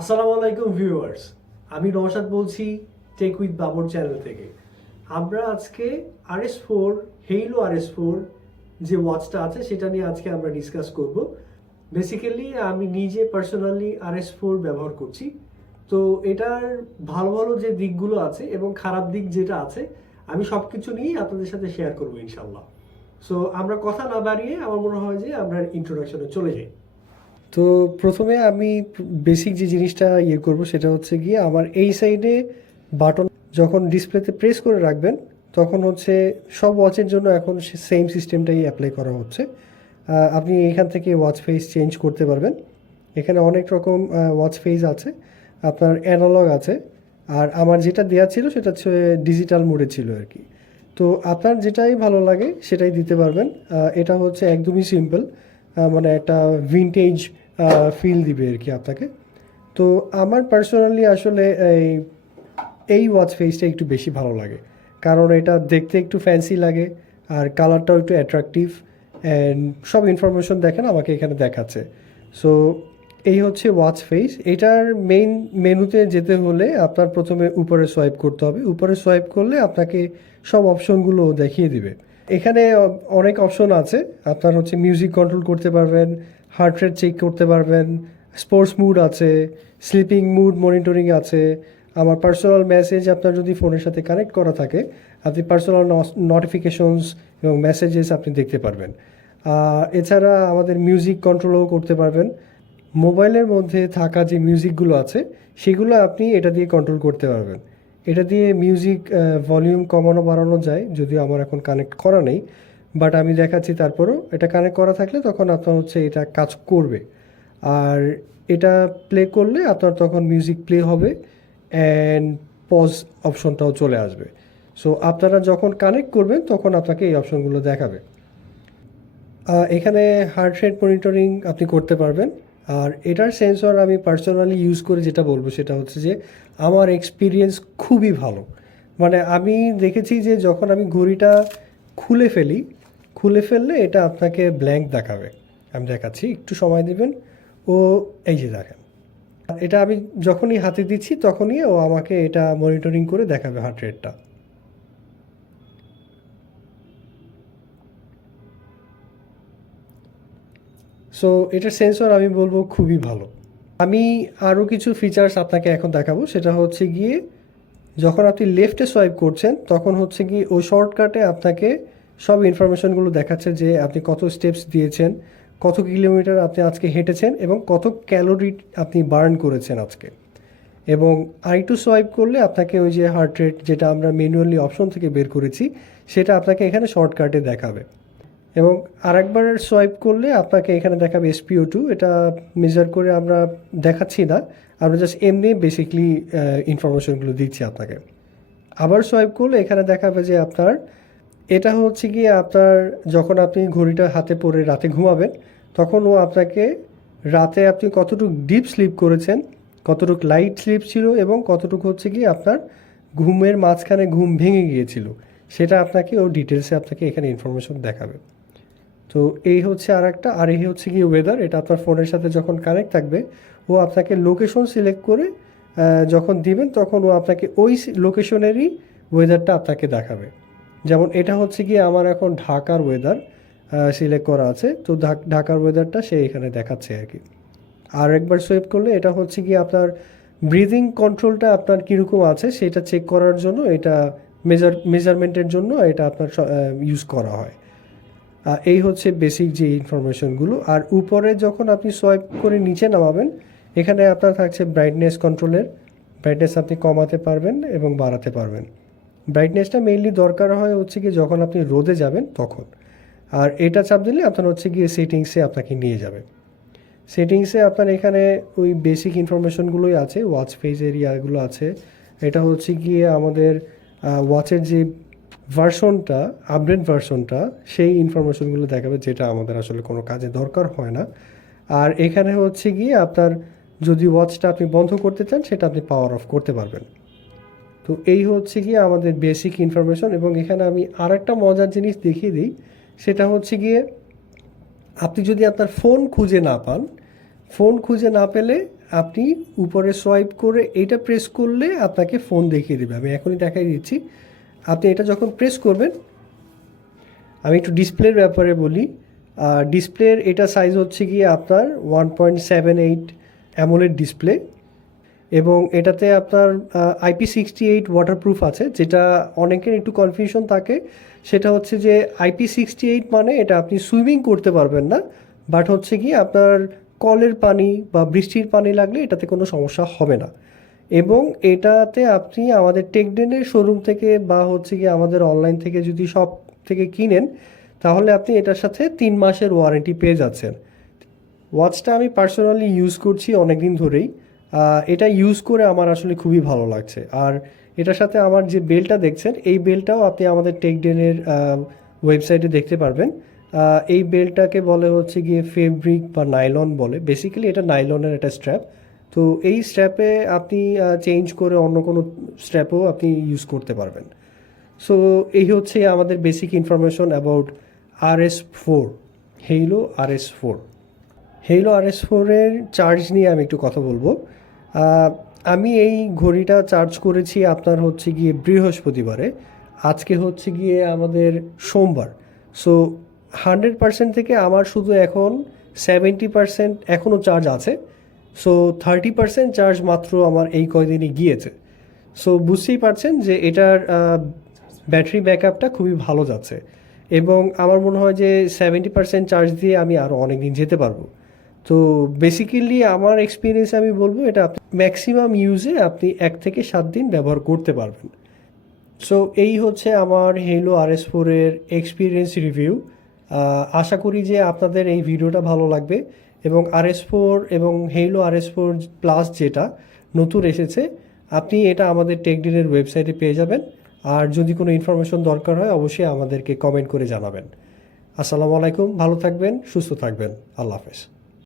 আসসালামু আলাইকুম ভিউয়ার্স, আমি নওশাদ বলছি টেক উইথ বাবর চ্যানেল থেকে। আমরা আজকে RS4 হেইলো RS4 যে ওয়াচটা আছে সেটা নিয়ে আজকে আমরা ডিসকাস করব। বেসিক্যালি আমি নিজে পার্সোনালি RS4 ব্যবহার করছি, তো এটার ভালো ভালো যে দিকগুলো আছে এবং খারাপ দিক যেটা আছে আমি সব কিছু নিয়েই আপনাদের সাথে শেয়ার করবো ইনশাল্লাহ। সো আমরা কথা না বাড়িয়ে আমার মনে হয় যে আমরা ইন্ট্রোডাকশনে চলে যাই। তো প্রথমে আমি বেসিক যে জিনিসটা করব সেটা হচ্ছে গিয়ে আমার এই সাইডে বাটন যখন ডিসপ্লেতে প্রেস করে রাখবেন তখন হচ্ছে সব ওয়াচের জন্য এখন সেম সিস্টেমটাই অ্যাপ্লাই করা হচ্ছে। আপনি এখান থেকে ওয়াচ ফেস চেঞ্জ করতে পারবেন। এখানে অনেক রকম ওয়াচ ফেস আছে, আপনার অ্যানালগ আছে, আর আমার যেটা দেওয়া ছিল সেটা হচ্ছে ডিজিটাল মোডে ছিল আর কি। তো আপনার যেটাই ভালো লাগে সেটাই দিতে পারবেন। এটা হচ্ছে একদমই সিম্পল, মানে একটা ভিনটেজ ফিল দিবে আর কি আপনাকে। তো আমার পার্সোনালি আসলে এই ওয়াচ ফেসটা একটু বেশি ভালো লাগে, কারণ এটা দেখতে একটু ফ্যান্সি লাগে আর কালারটাও একটু অ্যাট্রাকটিভ অ্যান্ড সব ইনফরমেশন দেখেন আমাকে এখানে দেখাচ্ছে। সো এই হচ্ছে ওয়াচ ফেস। এটার মেনুতে যেতে হলে আপনার প্রথমে উপরে সোয়াইপ করতে হবে। উপরে সোয়াইপ করলে আপনাকে সব অপশনগুলো দেখিয়ে দিবে। এখানে অনেক অপশন আছে। আপনার হচ্ছে মিউজিক কন্ট্রোল করতে পারবেন, হার্ট রেট চেক করতে পারবেন, স্পোর্টস মুড আছে, স্লিপিং মুড মনিটরিং আছে। আমার পার্সোনাল মেসেজ আপনার যদি ফোনের সাথে কানেক্ট করা থাকে আপনি পার্সোনাল নোটিফিকেশনস এবং মেসেজেস আপনি দেখতে পারবেন। এছাড়া আমাদের মিউজিক কন্ট্রোলও করতে পারবেন। মোবাইলের মধ্যে থাকা যে মিউজিকগুলো আছে সেগুলো আপনি এটা দিয়ে কন্ট্রোল করতে পারবেন। এটা দিয়ে মিউজিক ভলিউম কমানো বাড়ানো যায়, যদিও আমার এখন কানেক্ট করা নেই, বাট আমি দেখাচ্ছি। তারপরেও এটা কানেক্ট করা থাকলে তখন আপনার হচ্ছে এটা কাজ করবে। আর এটা প্লে করলে আপনার তখন মিউজিক প্লে হবে অ্যান্ড পজ অপশনটাও চলে আসবে। সো আপনারা যখন কানেক্ট করবেন তখন আপনাকে এই অপশনগুলো দেখাবে। এখানে হার্ট রেট মনিটরিং আপনি করতে পারবেন। আর এটার সেন্সর আমি পার্সোনালি ইউজ করে যেটা বলবো সেটা হচ্ছে যে আমার এক্সপিরিয়েন্স খুবই ভালো। মানে আমি দেখেছি যে যখন আমি ঘড়িটা খুলে ফেললে এটা আপনাকে ব্ল্যাঙ্ক দেখাবে। আমি দেখাচ্ছি, একটু সময় দিবেন। ও এই যে দেখেন, এটা আমি যখনই হাতে দিচ্ছি তখনই ও আমাকে এটা মনিটরিং করে দেখাবে হার্ট রেটটা। সো এটার সেন্সর আমি বলবো খুবই ভালো। আমি আরও কিছু ফিচার্স আপনাকে এখন দেখাবো। সেটা হচ্ছে গিয়ে যখন আপনি লেফটে সোয়াইপ করছেন তখন হচ্ছে গিয়ে ওই শর্টকাটে আপনাকে সব ইনফরমেশনগুলো দেখাচ্ছে যে আপনি কত স্টেপস দিয়েছেন, কত কিলোমিটার আপনি আজকে হেঁটেছেন এবং কত ক্যালোরি আপনি বার্ন করেছেন আজকে। এবং আরেকটু সোয়াইপ করলে আপনাকে ওই যে হার্ট রেট যেটা আমরা ম্যানুয়ালি অপশন থেকে বের করেছি সেটা আপনাকে এখানে শর্টকাটে দেখাবে। এবং আরেকবার সোয়াইপ করলে আপনাকে এখানে দেখাবে SpO2। এটা মেজার করে আমরা দেখাচ্ছি না, আমরা জাস্ট এমনি বেসিকলি ইনফরমেশনগুলো দিচ্ছি আপনাকে। আবার সোয়াইপ করলে এখানে দেখাবে যে আপনার এটা হচ্ছে গিয়ে আপনার যখন আপনি ঘড়িটা হাতে পরে রাতে ঘুমাবেন তখন ও আপনাকে রাতে আপনি কতটুকু ডিপ স্লিপ করেছেন, কতটুকু লাইট স্লিপ ছিল এবং কতটুকু হচ্ছে গিয়ে আপনার ঘুমের মাঝখানে ঘুম ভেঙে গিয়েছিল সেটা আপনাকে ও ডিটেলসে আপনাকে এখানে ইনফরমেশন দেখাবে। তো এই হচ্ছে আর এই হচ্ছে কি ওয়েদার। এটা আপনার ফোনের সাথে যখন কানেক্ট থাকবে ও আপনাকে লোকেশন সিলেক্ট করে যখন দিবেন তখন ও আপনাকে ওই লোকেশনেরই ওয়েদারটা আপনাকে দেখাবে। যেমন এটা হচ্ছে কি আমার এখন ঢাকার ওয়েদার সিলেক্ট করা আছে, তো ঢাকার ওয়েদারটা সে এখানে দেখাচ্ছে আর কি। আর একবার সোয়েপ করলে এটা হচ্ছে কি আপনার ব্রিদিং কন্ট্রোলটা আপনার কীরকম আছে সেটা চেক করার জন্য, এটা মেজারমেন্টের জন্য এটা আপনার ইউজ করা হয়। এই হচ্ছে বেসিক যে ইনফরমেশনগুলো। আর উপরে যখন আপনি সোয়াইপ করে নিচে নামাবেন এখানে আপনার থাকছে ব্রাইটনেস কন্ট্রোলের। ব্রাইটনেস আপনি কমাতে পারবেন এবং বাড়াতে পারবেন। ব্রাইটনেসটা মেইনলি দরকার হয় হচ্ছে কি যখন আপনি রোদে যাবেন তখন। আর এটা চাপ দিলে আপনার হচ্ছে গিয়ে সেটিংসে আপনাকে নিয়ে যাবে। সেটিংসে আপনার এখানে ওই বেসিক ইনফরমেশনগুলোই আছে, ওয়াচ ফেস এরিয়াগুলো আছে। এটা হচ্ছে গিয়ে আমাদের ওয়াচের যে ভার্সনটা, আপডেট ভার্সনটা, সেই ইনফরমেশনগুলো দেখাবে যেটা আমাদের আসলে কোনো কাজে দরকার হয় না। আর এখানে হচ্ছে গিয়ে আপনার যদি ওয়াচটা আপনি বন্ধ করতে চান সেটা আপনি পাওয়ার অফ করতে পারবেন। তো এই হচ্ছে গিয়ে আমাদের বেসিক ইনফরমেশন। এবং এখানে আমি আরেকটা মজার জিনিস দেখিয়ে দিই, সেটা হচ্ছে গিয়ে আপনি যদি আপনার ফোন খুঁজে না পান ফোন খুঁজে না পেলে আপনি উপরে সোয়াইপ করে এটা প্রেস করলে আপনাকে ফোন দেখিয়ে দেবে। আমি এখনই দেখাই দিচ্ছি। আপনি এটা যখন প্রেস করবেন, আমি একটু ডিসপ্লের ব্যাপারে বলি। ডিসপ্লের এটা সাইজ হচ্ছে গিয়ে আপনার 1.78 অ্যামোলেড ডিসপ্লে, এবং এটাতে আপনার IP68 ওয়াটারপ্রুফ আছে। যেটা অনেকের একটু কনফিউশন থাকে, সেটা হচ্ছে যে IP68 মানে এটা আপনি সুইমিং করতে পারবেন না, বাট হচ্ছে কি আপনার কলের পানি বা বৃষ্টির পানি লাগলে এটাতে কোনো সমস্যা হবে না। এবং এটাতে আপনি আমাদের টেকডেনের শোরুম থেকে বা হচ্ছে কি আমাদের অনলাইন থেকে যদি সব থেকে কিনেন, তাহলে আপনি এটার সাথে 3 মাসের ওয়ারেন্টি পেয়ে যাচ্ছেন। ওয়াচটা আমি পার্সোনালি ইউজ করছি অনেক দিন ধরেই। এটা ইউজ করে আমার আসলে খুবই ভালো লাগছে। আর এটার সাথে আমার যে বেল্টটা দেখছেন, এই বেল্টটাও আপনি আমাদের টেকডেনের ওয়েবসাইটে দেখতে পারবেন। এই বেল্টটাকে বলে হচ্ছে গিয়ে ফেব্রিক বা নাইলন বলে। বেসিক্যালি এটা নাইলনের একটা স্ট্র্যাপ। তো এই স্ট্র্যাপে আপনি চেঞ্জ করে অন্য কোনো স্ট্র্যাপও আপনি ইউজ করতে পারবেন। সো এই হচ্ছে আমাদের basic information about RS4, Haylou RS4। Haylou RS4 এর চার্জ নিয়ে আমি একটু কথা বলবো। আমি এই ঘড়িটা চার্জ করেছি আপনার হচ্ছে গিয়ে বৃহস্পতিবারে। আজকে হচ্ছে গিয়ে আমাদের সোমবার। সো 100% থেকে আমার শুধু এখন 70% এখনও চার্জ আছে। সো 30% চার্জ মাত্র আমার এই কয়দিনই গিয়েছে। সো বুঝতেই পারছেন যে এটার ব্যাটারি ব্যাকআপটা খুবই ভালো যাচ্ছে, এবং আমার মনে হয় যে 70% চার্জ দিয়ে আমি আরও অনেক দিন যেতে পারবো। তো বেসিক্যালি আমার এক্সপিরিয়েন্স আমি বলবো এটা আপনি ম্যাক্সিমাম ইউজে আপনি 1 থেকে 7 দিন ব্যবহার করতে পারবেন। সো এই হচ্ছে আমার Haylou RS4 এর এক্সপিরিয়েন্স রিভিউ। আশা করি যে আপনাদের এই ভিডিওটা ভালো লাগবে, এবং RS4 এবং Haylou RS4 প্লাস যেটা নতুন এসেছে, আপনি এটা আমাদের টেকডেনের ওয়েবসাইটে পেয়ে যাবেন। আর যদি কোনো ইনফরমেশন দরকার হয় অবশ্যই আমাদেরকে কমেন্ট করে জানাবেন। আসসালামু আলাইকুম, ভালো থাকবেন, সুস্থ থাকবেন, আল্লাহ হাফেজ।